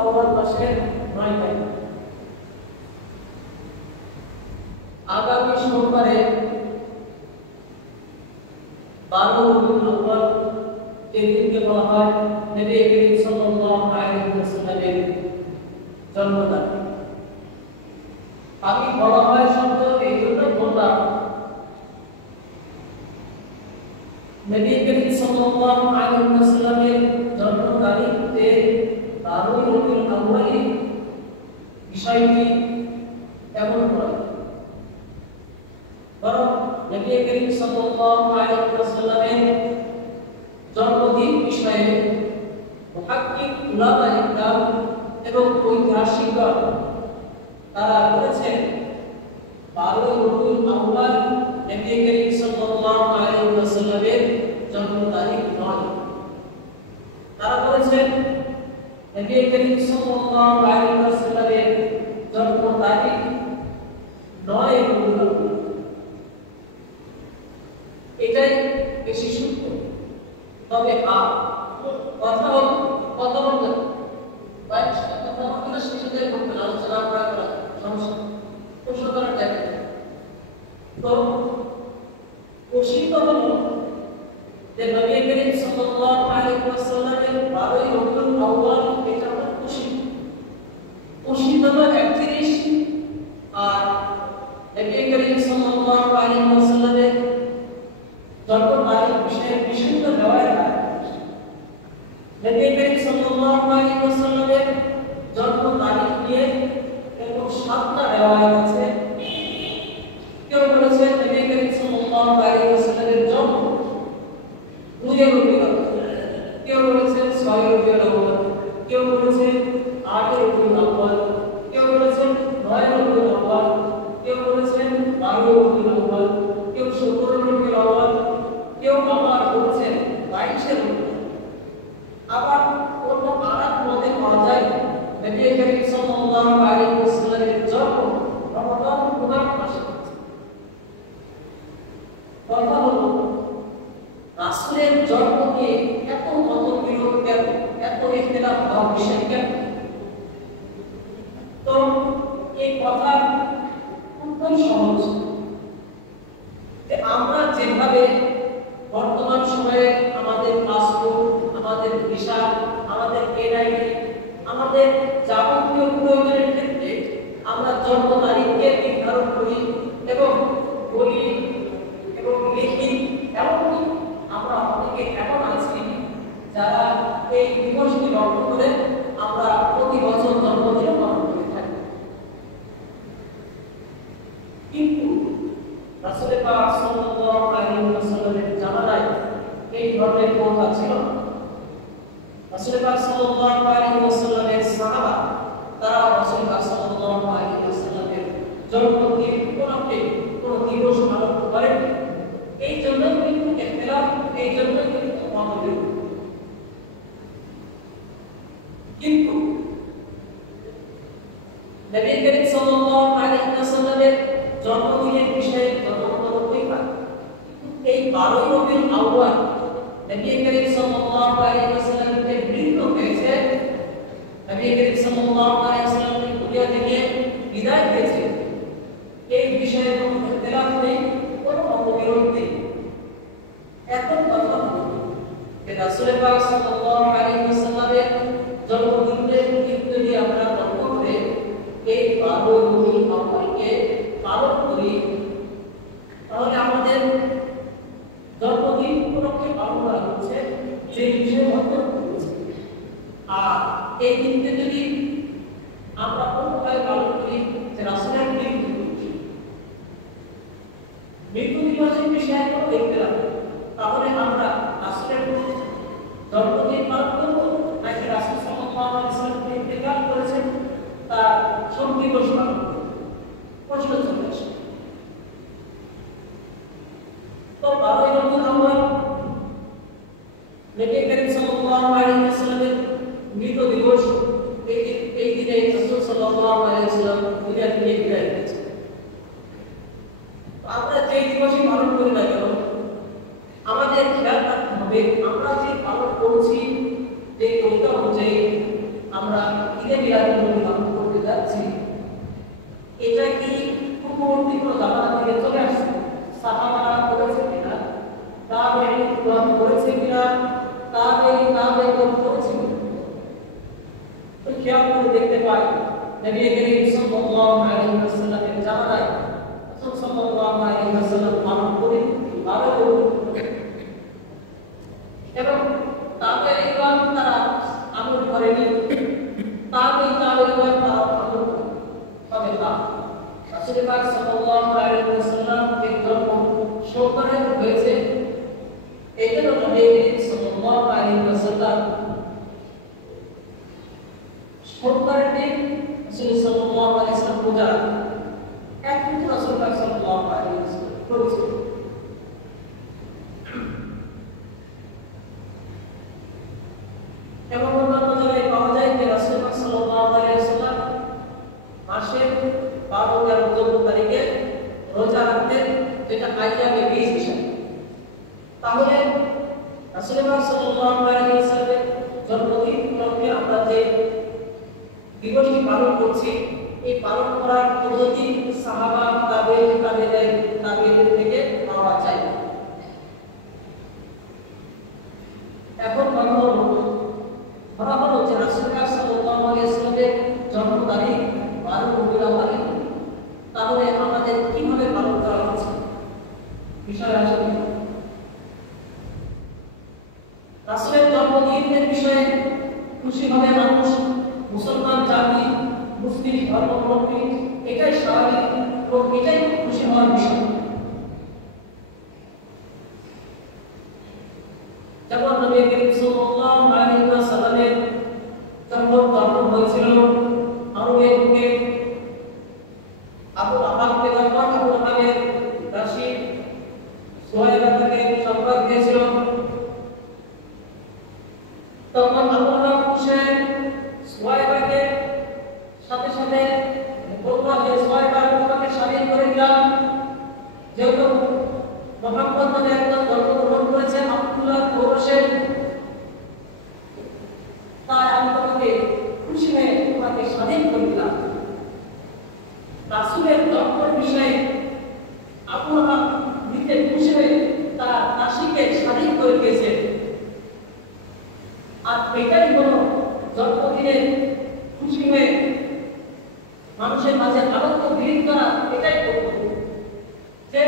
আউয়াল মাসের 9 তারিখ। আগামী সোমবারে 12 রবিউল আউয়াল এই দিনকে বলা হয় নবী করিম সাল্লাল্লাহু আলাইহি ওয়াসাল্লামের জন্মদিন। আমি বলা হয় শব্দ এই জন্য বললাম, নবী করিম সাল্লাল্লাহু আলাইহি ওয়াসাল্লামের জন্ম তারিখে 12 রবিউল আউয়াল বিষয়টি এমন নয়, বরং নবী করিম সাল্লাল্লাহু আলাইহি ওয়াসাল্লামের জন্মদিন বিষয়ে মুহাক্কিক উলামায়ে কিরাম এবং ঐতিহাসিকগণ তারা বলেছেন 12 রবিউল আউয়াল নবী করিম সাল্লাল্লাহু আলাইহি ওয়াসাল্লামের জন্ম তারিখ নয়। তারা বলেছেন নবী করিম সাল্লাল্লাহু আলাইহি ওয়াসাল্লামের জন্ম তারিখ 9 রবিউল আউয়াল। এটাই বেশি সত্য। তবে কথা বলতে শিশুদের মধ্যে আলোচনা করা সমস্যা প্রশ্ন করার জায়গা। তো প্রসিদ্ধ হলো যে নবী করিম সাল্লাল্লাহু আলাইহি ওয়াসাল্লামের 12 রবিউল আউয়াল এটা হলো প্রসিদ্ধ হলো 31। আর নবী করিম সাল্লাল্লাহু আলাইহি ওয়াসাল্লামের জন্ম তারিখ বিষয়ে বিশুদ্ধ রিওয়ায়াত আছে। নবী করিম সাল্লাল্লাহু আলাইহি ওয়াসাল্লামের জন্ম তারিখ নিয়ে এরকম 7টা রিওয়ায়াত আছে। কেউ বলেছেন নবী করিম সাল্লাল্লাহু আলাইহি ওয়াসাল্লামের জন্ম 2 রবিউল আউয়াল, কেউ বলেছেন 6 রবিউল আউয়াল, কেউ বলেছেন 8 রবিউল আউয়াল, কেউ বলেছেন 9 রবিউল আউয়াল, কেউ বলেছেন 12 রবিউল আউয়াল, কেউ 17 রবিউল আউয়াল, কেউ আবার বলেছেন 22 রবিউল। আবার অন্য আরেক মতে পাওয়া যায় নবী করিম সাল্লাল্লাহু আলাইহি ওয়াসাল্লামের জন্ম রমাদান মুবারক মাসে। কথা হলো রাসূলের জন্ম নিয়ে এত মতবিরোধ কেন, এত ইখতিলাফ হওয়ার বিষয় কেন? তো এই কথা খুব সহজ যে আমরা যেভাবে বর্তমান সময়ে আমাদের পাসপোর্ট, আমাদের ভিসা, আমাদের এনআইডি, আমাদের যাবতীয় প্রয়োজনের ক্ষেত্রে আমরা জন্ম তারিখকে নির্ধারণ করি এবং বলি এবং লিখি, এমনকি আমরা অনেকে এমন আছি যারা এই দিবসটি লক্ষ্য করে আমরা প্রতি বছর জন্মদিন পালন করে থাকি। কিন্তু রাসূল পাক সাল্লাল্লাহু আলাইহি ওয়াসাল্লামের জামানায় এই ধরনের প্রথা ছিল না। রাসূল পাক সাল্লাল্লাহু আলাইহি ওয়াসাল্লামের সাহাবা তারা রাসূল পাক সাল্লাল্লাহু আলাইহি ওয়াসাল্লামের জন্মদিন উপলক্ষে কোনো দিবস পালন করেন। এই জন্য কিন্তু ইখতিলাফ, এই জন্য কিন্তু মতবিরোধ। কিন্তু নবী করিম সাল্লাল্লাহু আলাইহি ওয়াসাল্লামের জন্মদিনের বিষয়ে জনমতই পায়। এই 12 রবিউল আউয়াল নবী করিম সাল্লাল্লাহু আলাইহি ওয়াসাল্লামকে মৃত্যু হয়েছে, নবী করিম সাল্লাল্লাহু আলাইহি ওয়াসাল্লাম দুনিয়া থেকে বিদায় হয়েছে, এই বিষয়ে কোনো ইখতিলাফ নেই, কোনো মতবিরোধ নেই। এখন কথা হলো যে রাসূল পাক সাল্লাল্লাহু আলাইহি ওয়াসাল্লামের জন্মদিনের কিন্তু যদি আমরা লক্ষ্য করে এই 12 রবিউল আউয়ালকে পালন করি, তাহলে আমাদের জন্মদিন উপলক্ষে পালন করা হচ্ছে যে বিষয়ের মধ্যে রয়েছে। আর এই দিনকে যদি আমরা অন্যভাবে পালন করি যে রাসূলের মৃত্যু দিবসের বিষয়ে কোনো ইখতিলাফ, তাহলে আমরা রাসূলের জন্মদিন পালন করব নাকি রাসূল সাল্লাল্লাহু আলাইহি ওয়াসাল্লাম ইন্তেকাল করেছেন তার শোক দিবস পালন করব? প্রশ্ন চলে আসে। তো 12 রবিউল আউয়াল নবী করিম সাল্লাল্লাহু আলাইহি ওয়াসাল্লামের মৃত্যু দিবস, এই দিনে রাসূল সাল্লাল্লাহু আলাইহি ওয়াসাল্লাম দুনিয়া থেকে বিদায় নিয়েছেন। আমরা যে দিবসই পালন করি না কেন, আমাদের খেয়াল রাখতে হবে আমরা যে পালন করছি যে তরিকা অনুযায়ী আমরা ঈদের খেয়াল করে দেখতে পাই নবী করিম সাল্লাল্লাহু আলাইহি ওয়াসাল্লামের জামানায় রাসূল সাল্লাল্লাহু আলাইহি ওয়াসাল্লাম পালন করে ভালো এবং তাদের ইবাদত তারা আমল করেনি তাদের ইবাদত তারা আমল করে তবে না রাসূল পাক সাল্লাল্লাহু আলাইহি ওয়াসাল্লাম এর জন্ম শোকরে হয়েছে এইজন্য নবী করিম সাল্লাল্লাহু আলাইহি ওয়াসাল্লাম শোকরে দিন রাসূল সাল্লাল্লাহু আলাইহি ওয়াসাল্লাম পূজা একমাত্র রাসূল পাক সাল্লাল্লাহু আলাইহি ওয়াসাল্লাম করেছে এবং অন্যান্য জায়গায় পাওয়া যায় যে রাসূল পাক সাল্লাল্লাহু আলাইহি ওয়াসাল্লাম মাসের 12 13 14 তারিখে রোজা রাখতেন যেটা আইয়ামে 20 হিসাবে তাহলে রাসূল পাক সাল্লাল্লাহু আলাইহি ওয়াসাল্লামের জন্মদিন উপলক্ষে আমরা যে দিবসটি পালন করছি এই পালন করার পদ্ধতি সাহাবা তাবেঈদের থেকে পাওয়া যায় এখন কথা হলো ধরা হলো যে রাসূল পাক সাল্লাল্লাহু আলাইহি ওয়াসাল্লামের জন্ম তারিখ 12 রবিউল আউয়াল তাহলে আমাদের কিভাবে পালন করা হচ্ছে বিষয় আসলে রাসূলের জন্মদিনের বিষয়ে খুশি হবে মানুষ মুসলমান জাতি মুসলিম ধর্মাবলম্বী এটাই স্বাভাবিক এবং এটাই খুশি হওয়ার বিষয় যেমন নবী করিম সাল্লাল্লাহু আলাইহি ওয়াসাল্লামের যখন জন্ম হয়েছিল আরবের বুকে আবু আহাবকে যখন আবু আহাবের দাসী সুহাইবা তাকে সংবাদ দিয়েছিল তখন আবু আহাব খুশি সুহাইবাকে সাথে সাথে বলল যে সুহাইবা তোমাকে স্বাধীন করে দিলাম যেহেতু মুহাম্মদ নামে একজন জন্মগ্রহণ করেছে আব্দুল্লাহ কোরশের তাই আমি তোমাকে খুশি হয়ে তোমাকে স্বাধীন করে দিলাম রাসূলের জন্মের বিষয়ে আবু আহাব দিতে খুশি হয়ে তার দাসীকে স্বাধীন করে দিয়েছে আর এটাই হলো জন্মদিনের খুশি হয়ে মানুষের মাঝে আনন্দ বিলীন করা এটাই করব যে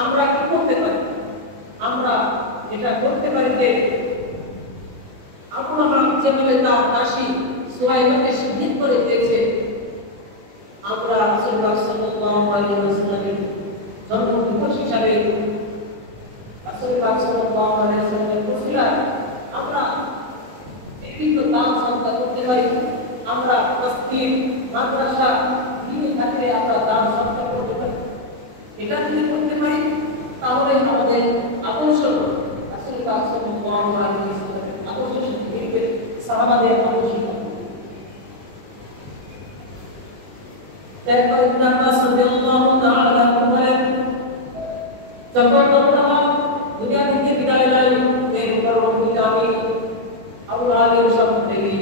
আমরা কি করতে পারি আমরা এটা করতে পারি যে আবু আহাব যেভাবে তার দাসী সুহাইবাকে স্বাধীন করে দিয়েছে আমরা রাসূলুল্লাহ সাল্লাল্লাহু আলাইহি ওয়াসাল্লামের জন্মদিবস হিসাবে রাসূলুল্লাহ সাল্লাল্লাহু আলাইহি ওয়াসাল্লামের ওসিলায় আমরা বিভিন্ন দান সদকা করতে পারি আমরা মসজিদ মাদ্রাসা দিনের খাতিরে আমরা দান সদকা করতে পারি এটা যদি করতে পারি তাহলে আমাদের আদর্শ রাসূলুল্লাহ সাল্লাল্লাহু আলাইহি ওয়াসাল্লামের আদর্শ শিখবে সাহাবাদের আদর্শ তারপর ইবনে আব্বাস রাদিয়াল্লাহু তাআলা বলেন যখন আমরা দুনিয়া থেকে বিদায় নিলাম এরপর আমি আবু আহাবের সামনে থেকে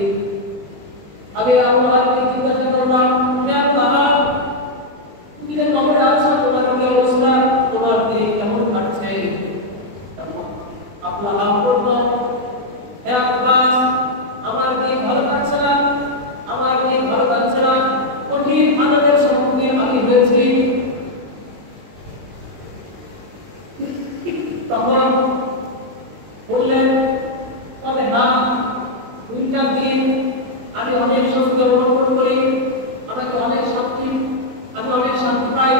আমি আবু আহাবকে জিজ্ঞাসা করলাম হে আবু আহাব তুমি যে কবরে আছো তোমার কি অবস্থা তোমার দিন কেমন কাটছে আবু আহাব বলল হে আব্বাস আমার দিন ভালো কাটছে না আমার দিন ভালো কাটছে না কঠিন আনন্দের সম্মুখীন আমি হয়েছি তখন বললেন তবে না দুইটা দিন আমি অনেক স্বস্তি অনুভব করি আমাকে অনেক শান্তি আমি অনেক শান্তি পাই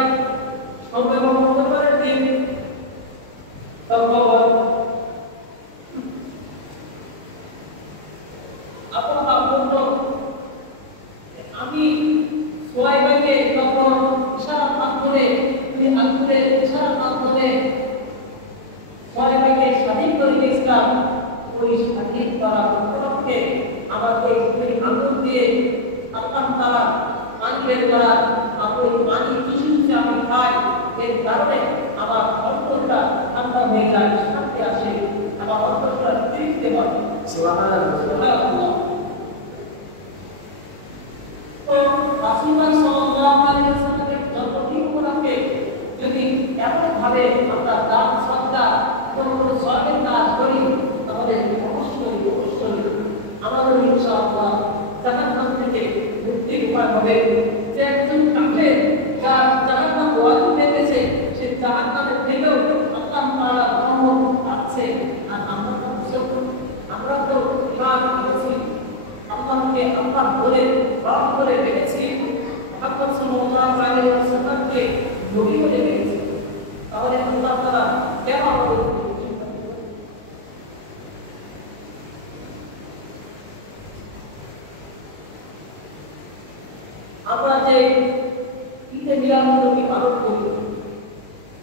সব এবং মঙ্গলবারের দিন তখন আপনার বলল আমি সুহাইবাকে তখন ইশারার মাধ্যমে তিনি আঙ্গুলের ইশারার মাধ্যমে সুহাইবাকে স্বাধীন করে দিয়েছিলাম ওই স্বাধীন করা উপলক্ষে আমাকে ওই আঙ্গুল দিয়ে আল্লাহ তাআলা পানি বের করা ওই পানি চুষে আমি খাই এর কারণে আমার অন্তরটা ঠান্ডা হয়ে যায় শান্তি আসে আমার অন্তরটা তৃপ্তি হয় সুবহানাল্লাহ তো রাসূলুল্লাহ সাল্লাল্লাহু আলাইহি ওয়াসাল্লামের জন্মদিন উপলক্ষে যদি এমন ভাবে আমরা দান সদকা এবং সওয়াবের কাজ করি তাহলে অবশ্যই আমাদের ইনশাআল্লাহ জান্নাত আপনার বলে বাপ করে রেখেছি, মুহাম্মদ সাল্লাল্লাহু আলাইহি ওয়াসাল্লামকে নবী বলে রেখেছি, তাহলে আল্লাহ তাআলা কেন আমাদের আমরা যে ঈদে মিলাদ নবী পালন করি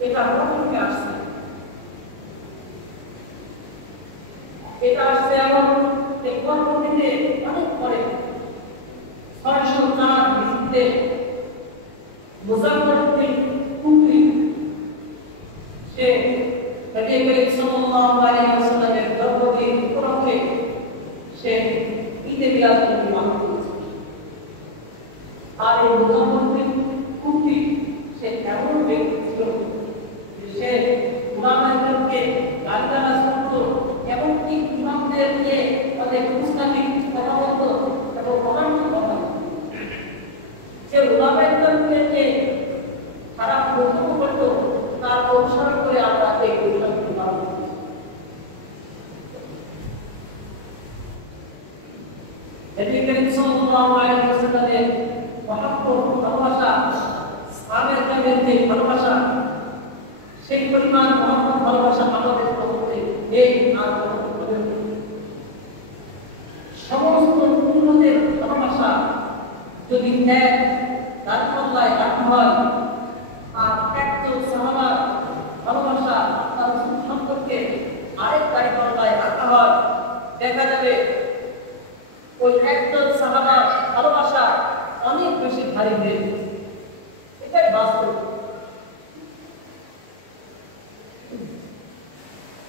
এটা কখন থেকে আসছে? এটা আসছে এখন একবার থেকে অনেক পরে 604 হিজরিতে মুজাফফরউদ্দিন কুফরি সে নবী করিম সাল্লাল্লাহু আলাইহি ওয়াসাল্লামের জন্মদিন উপলক্ষে সে ঈদে মিলাদ নবী পালন করেছে। আর এই মুজাফফরউদ্দিন কুফরি সে এমন ব্যক্তি ছিল যে সে ইমামদেরকে গালিগালাজ করত, এমনকি ইমামদেরকে তাদের মুস্তাকিম কথা বলতো এবং অনার্থক কথা বলতো। সে উলামায়ে খারাপ মন্তব্য করত, তার অনুসরণ করে আমরা এই বিষয়টি পালন করি। নবী করিম সাল্লাল্লাহু আলাইহি ওয়াসাল্লামের মহব্বত ভালোবাসা, সাহাবায়ে কেরামের যে ভালোবাসা, সেই পরিমাণ মহব্বত ভালোবাসা আমাদের মধ্যে নেই আর কখনো নেই। সমস্ত উম্মতের ভালোবাসা যদি এক তার পাল্লায় রাখা হয় আর একজন সাহাবার ভালোবাসা তার সম্পর্কে আরেক তার পাল্লায় রাখা হয়, দেখা যাবে ওই একজন সাহাবার ভালোবাসা অনেক বেশি ভারী হয়ে গেছে। এটাই বাস্তব।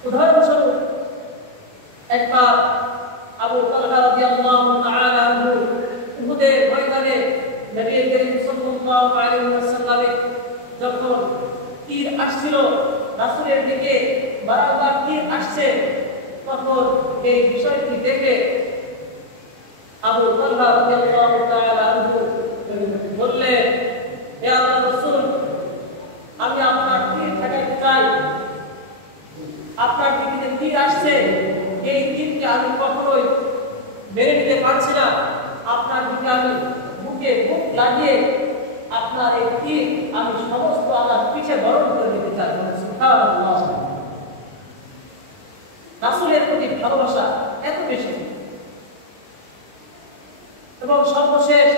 উদাহরণস্বরূপ একবার আবু তালহা রাদিয়াল্লাহু তাআলা আনহু উহুদের ময়দানে নবী করিম সাল্লাল্লাহু আলাইহি ওয়াসাল্লামের যখন তীর আসছিল রাসূলের দিকে, বারবার তীর আসছে, তখন এই বিষয়টি দেখে আবু তালহা রাদিয়াল্লাহু তাআলা আনহু বললেন, হে আল্লাহর রাসূল, আমি আপনার তীর ঠেকাতে চাই, আপনার দিকে তীর আসছে, এই তীরকে আমি কখনোই মেরে নিতে পারছি না, আপনার দিকে আমি বুকে বুক লাগিয়ে আপনার এই তীর আমি সমস্ত আমার পিছে বরণ করে দিতে চাই। সুবহানাল্লাহ। রাসূলের প্রতি ভালোবাসা এত বেশি। এবং সর্বশেষ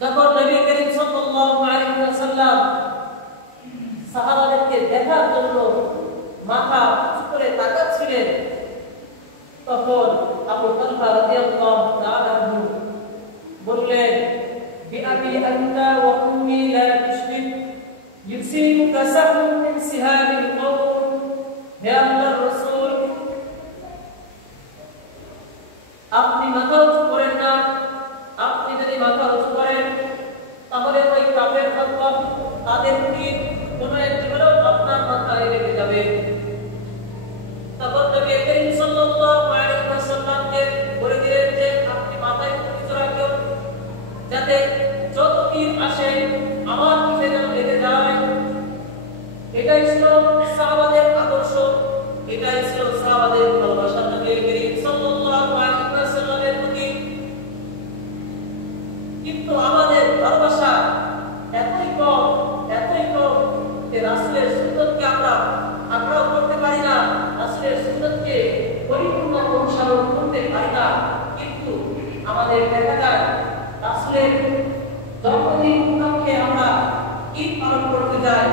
যখন নবী করিম সাল্লাল্লাহু আলাইহি ওয়াসাল্লাম সাহাবাদেরকে দেখার জন্য মাথা উঁচু করে তাকাচ্ছিলেন, তখন আবু তালহা রাদিয়াল্লাহু তাআলা আনহু বললেন, বিআবি আনতা ওয়া উম্মি লা তুশরিক ইউসিবুকা সাহমুন মিন সিহামিল কওম। হে আল্লাহর রাসূল, আপনি মাথা উঁচু করেন না, আপনি যদি মাথা উঁচু করেন তাহলে ওই কাফের ফতোয়া তাদের তীর কোন একটি হলেও আপনার মাথায় লেগে যাবে। তখন নবী করিম সাল্লাল্লাহু আলাইহি ওয়াসাল্লামকে বলে দিলেন যে আপনি মাথায় উঁচু রাখুন, যাতে যত তীর আসে আমার পিঠে যেন লেগে যায়। এটাই ছিল সাহাবাদের আদর্শ, এটাই ছিল সাহাবাদের ভালোবাসা নবী করিম সাল্লাল্লাহু আলাইহি ওয়াসাল্লামের প্রতি। কিন্তু আমাদের ভালোবাসা এতই কম যে রাসূলের সুন্নতকে আমরা আঁকড়াও করতে পারি না, রাসূলের সুন্নতকে পরিপূর্ণ অনুসরণ করতে পারি না। কিন্তু আমাদের দেখা যায় রাসূলের জন্মদিন উপলক্ষে আমরা ঈদ পালন করতে যাই,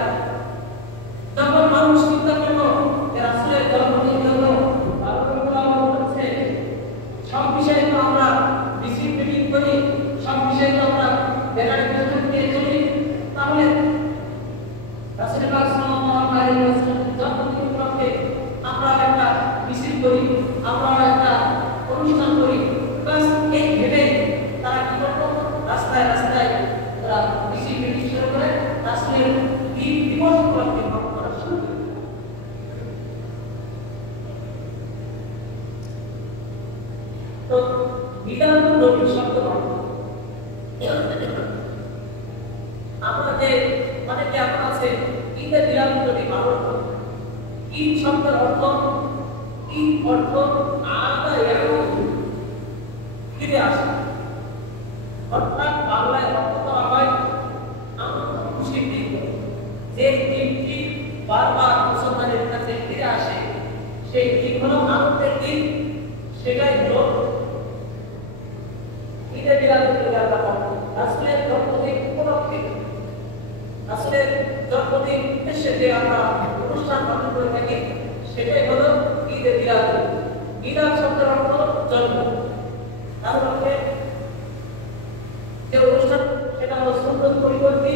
তখন মানুষ চিন্তা করলো যে রাসূলের জন্মদিন হলো পালন করা হচ্ছে, সব বিষয়ে তো আমরা ডিসিপ্লিন করি, সব বিষয়ে তো আমরা ব্যানার দিয়ে চলি, তাহলে রাসূলুল্লাহ সাল্লাল্লাহু আলাইহি ওয়াসাল্লামের জন্মদিন উপলক্ষে আমরা একটা মিছিল করি, আমরা একটা অনুষ্ঠান করি, বাস এই ভেবেই তারা কি করতো, রাস্তায় রাস্তায় তারা মিছিল শুরু করে রাসূলের ঈদ দিবস উপলক্ষে পালন করা শুরু করে। তো মিলাদ নবী শব্দ আমরা যে অনেকে এখন আছে ঈদে মিলাদ নবী পালন করে, ঈদ শব্দের অর্থ, ঈদ অর্থ আলাদা ফিরে আসে। অর্থাৎ বাংলায় অর্থ করা হয় আনন্দ খুশির দিন, যে দিনটি বারবার মুসলমানের কাছে ফিরে আসে সেই দিন হলো আনন্দের দিন, সেটাই হলো ঈদে মিলাদুন নবী। রাসূলের জন্মদিন উপলক্ষে, রাসূলের জন্মদিন এসে যে আমরা অনুষ্ঠান পালন করে থাকি সেটাই হলো ঈদে মিলাদুন। মিলাদ শব্দের অর্থ জন্ম, তার অর্থে যে অনুষ্ঠান সেটা হলো সুন্নত পরিবর্তী,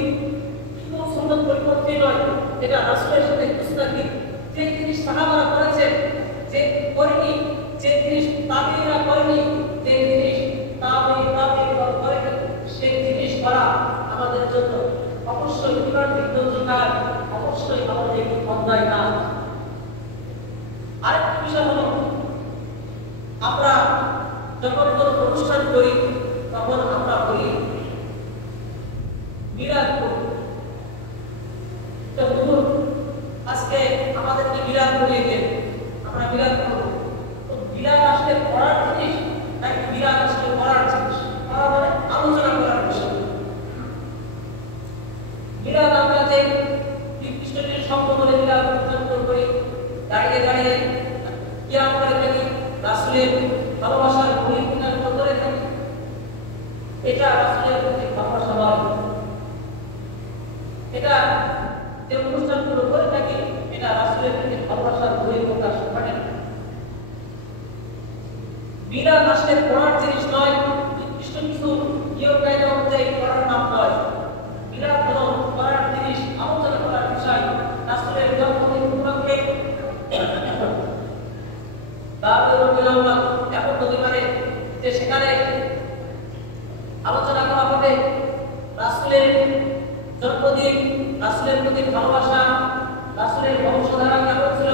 শুধু সুন্নত পরিবর্তী নয়, এটা রাসূলের সাথে মুস্তাকি, যে জিনিস সাহাবারা করেছে, যে করেনি, যে জিনিস তাবিঈরা করেনি, যে জিনিস তাবিঈরা করেনি, সেই জিনিস করা আমাদের জন্য অবশ্যই ইমান বিদ্যুৎকার, অবশ্যই আমাদের অন্যায় না। আরেকটা বিষয় হলো আমরা যখন কোনো অনুষ্ঠান করি তখন আমরা বলি মিলাদ করি। তো হুজুর আজকে আমাদেরকে মিলাদ করিয়ে দেন, আমরা মিলাদ করব। তো মিলাদ আসলে পড়ার জিনিস নাকি মিলাদ আসলে পড়ার জিনিস? করা মানে আলোচনা করার বিষয়। মিলাদ আমরা যে কৃষ্ণের শব্দ বলে মিলাদ উদযাপন করি, দাঁড়িয়ে দাঁড়িয়ে কিয়াম করে থাকি, রাসূলের ভালোবাসার পরিপূর্ণ করে থাকি, এটা রাসূলের প্রতি ভালোবাসা নয়। এটা যে অনুষ্ঠানগুলো করে থাকি এটা রাসূলের প্রতি ভালোবাসার বহিঃপ্রকাশ ঘটে না। মিলাদ আসলে পড়ার জিনিস নয়, নির্দিষ্ট কিছু নিয়ম কায়দা অনুযায়ী করার নাম নয়। মিলাদ হলো করার জিনিস, আলোচনা করার বিষয়। রাসূলের জন্মদিন উপলক্ষে এমন হতে পারে যে সেখানে আলোচনা করা হবে রাসূলের জন্মদিন, রাসূলের প্রতি ভালোবাসা, রাসূলের বংশধারা কেমন ছিল,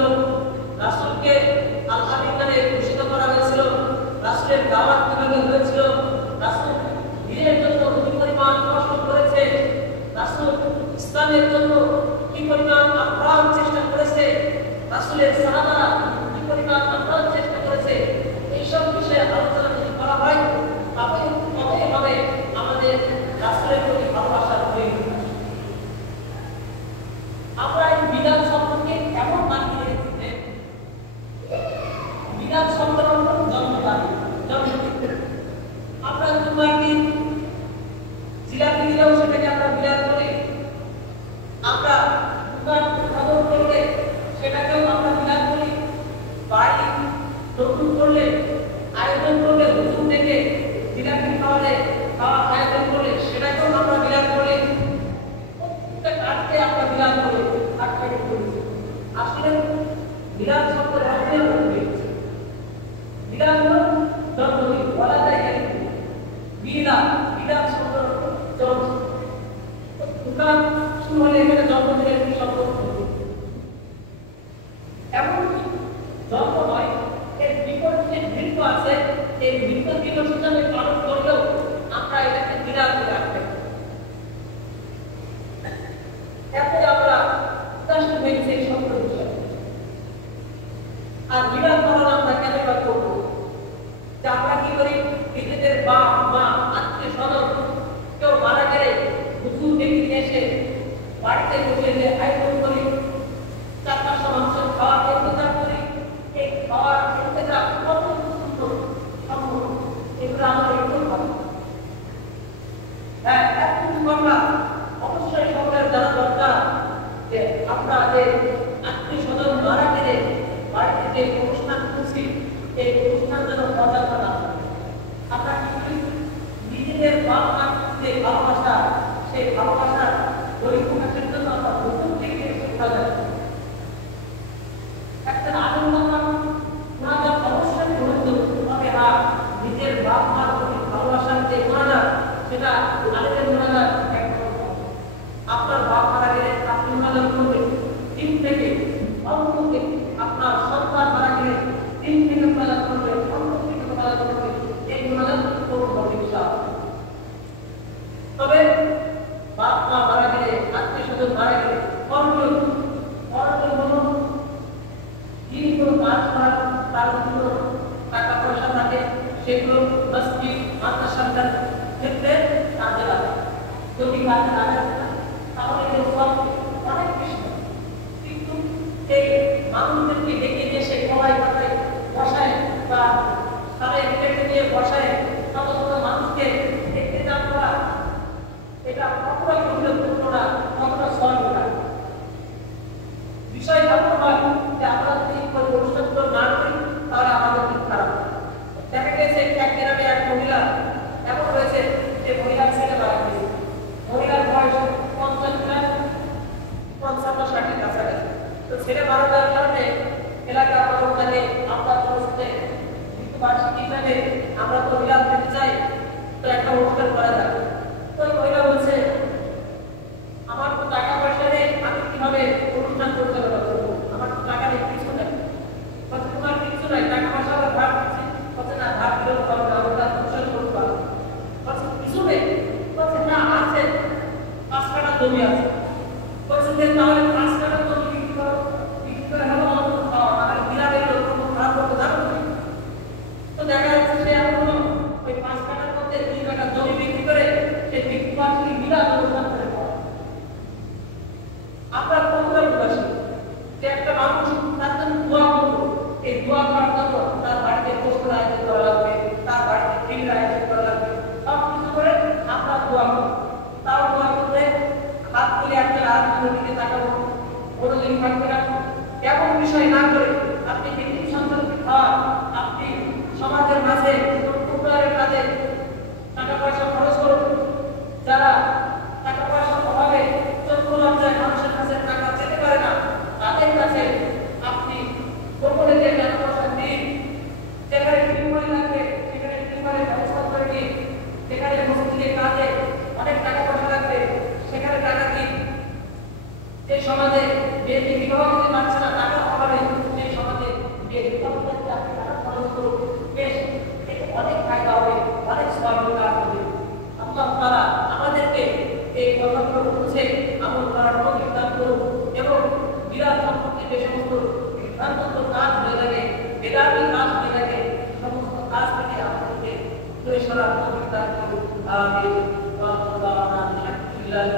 রাসূলকে আল আমিন নামে ঘোষিত করা হয়েছিল, রাসূলের দাওয়াত কিভাবে হয়েছিল, রাসূল দ্বীনের জন্য কি পরিমাণ কষ্ট করেছে, রাসূল ইসলামের জন্য কি পরিমাণ আপ্রাণ চেষ্টা করেছে, রাসূলের সাহাবারা কি পরিমাণ আপ্রাণ চেষ্টা করেছে, এইসব বিষয়ে আলোচনা যদি করা হয় তবে হবে আমাদের রাসূলের প্রতি ভালোবাসার পরিচয়। আমরা এই মিলাদ সম্পর্কে এমন মানিয়ে রেখেছি যে মিলাদ শব্দের অর্থ জন্মদান, জন্মদিন। আমরা জুমার দিন জিলাপি দিলেও সেটাকে আমরা মিলাদ বলি, আমরা দোকান উদ্বোধন করলে সেটাকেও আমরা মিলাদ বলি, বাড়ি নতুন করলে আয়োজন করলে হুজুর থেকে জিলাপি খাওয়ালে খাওয়া আয়োজন করলে সেটাকেও আমরা মিলাদ বলি। প্রত্যেকটা কাজকে আমরা মিলাদ বলি। আসলে মিলাদ শব্দের অর্থ মিলাদ হলো জন্মদিন, বলা যায় মিলাদ, মিলাদ শব্দের অর্থ জন্ম। দোকান শুরু হলে এখানে জন্মদিনের কি শব্দ এমনকি জন্ম নয়, এর বিপরীতে মৃত্যু আছে, এই মৃত্যু দিবস হিসাবে পালন করলেও আমরা এটাকে মিলাদ বলে রাখতে পারি। এরপরে আমরা উদাসীন হয়েছে এই শব্দ বিষয়। আর মিলাদ পালন আমরা কেন বা করবো? যে আমরা কি করি, নিজেদের বাপ মা আত্মীয় স্বজন কেউ মারা গেলে হুজুর দেখতে এসে বাড়িতে বসে যে আয়োজন করি, 4-5 মানুষের খাওয়ার ইন্তজাম করি। এই খাওয়ার ইন্তজাম কত সুন্দর সম্ভব, এগুলো আমরা একটু ভাবি। হ্যাঁ, একটু আমরা অবশ্যই সকলের জানা দরকার যে আমরা যে আত্মীয় স্বজন মারা গেলে বাড়িতে যে অনুষ্ঠান করছি এই অনুষ্ঠান যেন অযাথা না হয়। আমরা কি করি, নিজেদের বাপ মার যে ভালোবাসা সেই ভালোবাসার পরিপ্রকাশের জন্য আমরা নতুন থেকে শিক্ষা দেয়। একটা আনন্দ ওনাদের অবশ্যই গ্রহণ তবে হ্যাঁ, নিজের বাপ মার প্রতি ভালোবাসার যে মোনাজাত সেটা আরেকের মোনাজাত একরকম। আপনার বাপ মারা গেলে আপনি মোনাজাত করবেন 3 থেকে, অন্তত আপনার সন্তান মারা গেলে 3 থেকে মোনাজাত করবেন, অন্তত থেকে মোনাজাত করবেন। এই মোনাজাত করতে হবে ইনশাআল্লাহ। তবে বাপ মা মারা গেলে, আত্মীয় স্বজন মারা গেলে করণীয় হলো যিনি কোনো কাজ করার তার জন্য টাকা পয়সা থাকে সেগুলো মসজিদ মাদ্রাসার ক্ষেত্রে জমি আছে, বলছেন যে তাহলে 5 কাঠা জমি বিক্রি করে হলো অন্য খাওয়া, মানে বিরাটের লোক খারাপ করতে যাবে না। তো দেখা যাচ্ছে সে এখনো ওই 5 কাঠার মধ্যে 2 কাঠা জমি বিক্রি করে সে বিক্রি পাশে বিরাট লোকসান করে পায়। আপনার পরিবারবাসী যে একটা মানুষ তার জন্য দোয়া করবো, এই দোয়া করার জন্য তার বাড়িতে পোস্টার আয়োজন করা লাগবে, তার বাড়িতে ফিল্ড আয়োজন করা লাগবে, সব কিছু করে আপনার দোয়া করবো। তাও দোয়া করতে হাত তুলে একটা রাজনীতির দিকে তাকাবো, কোনোদিন থাকবে না। এমন বিষয় না করে আপনি এতিম সন্তানকে খাওয়ান, আপনি সমাজের মাঝে উপকারের কাজে টাকা পয়সা খরচ করুন। যারা টাকা পয়সার অভাবে চক্ষু লজ্জায় মানুষের কাছে টাকা চেতে পারে না, তাদের কাছে আপনি গোপনে যে টাকা পয়সা দিন। যেখানে টিউবওয়েল লাগবে সেখানে টিউবওয়েলের ব্যবস্থা করে দিন, যেখানে মসজিদের কাজে অনেক টাকা পয়সা লাগবে সেখানে টাকা দিন। যে সমাজে মেয়েকে বিবাহ দিতে পারছে না টাকার অভাবে, সেই সমাজে মেয়ে বিবাহ করতে আপনি টাকা খরচ করুন, বেশ অনেক ফায়দা হবে, অনেক সওয়াব কাজ হবে। আল্লাহ তাআলা আমাদেরকে এই কথাগুলো বুঝে আমল করার তৌফিক দান করুন এবং বিরাট সম্পর্কে যে সমস্ত বিভ্রান্ত কাজ হয়ে থাকে, বেদাতি কাজ হয়ে থাকে, সমস্ত কাজ থেকে আমাদেরকে দূরে সরার তৌফিক দান করুন। আমিন। ওয়া আলহামদুলিল্লাহি